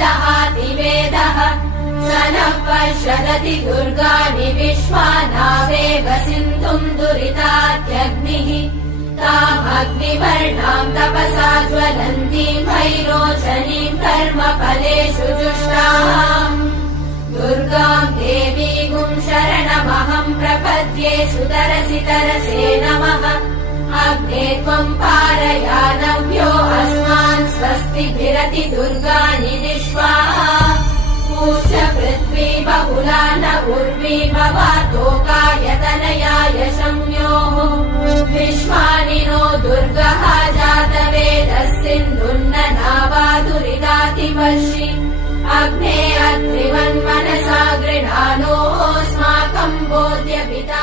दहातिवेदः स नः पर्षदति दुर्गाणि विश्वानावेव सिन्धुम् दुरितात्यग्निः तामग्निवर्णाम् तपसा ज्वलन्तीम् भैरोचनीम् कर्मफलेषु जुष्टाम् दुर्गाम् देवीगुम् शरणमहम् प्रपद्ये सुतरसि तरसे नमः अग्ने त्वम् पारयानव्यो अस्मान् स्वस्तिभिरति दुर्गाणि विश्वा पूष्य पृथ्वी बहुला न उर्वी भवातोकायतनयाय शम्योः विश्वानि नो दुर्गः जातवेदः सिन्धुन्न नावादुरितातिवर्षि अग्ने अत्रिवन्मनसा गृणानोऽस्माकम् बोध्यपिता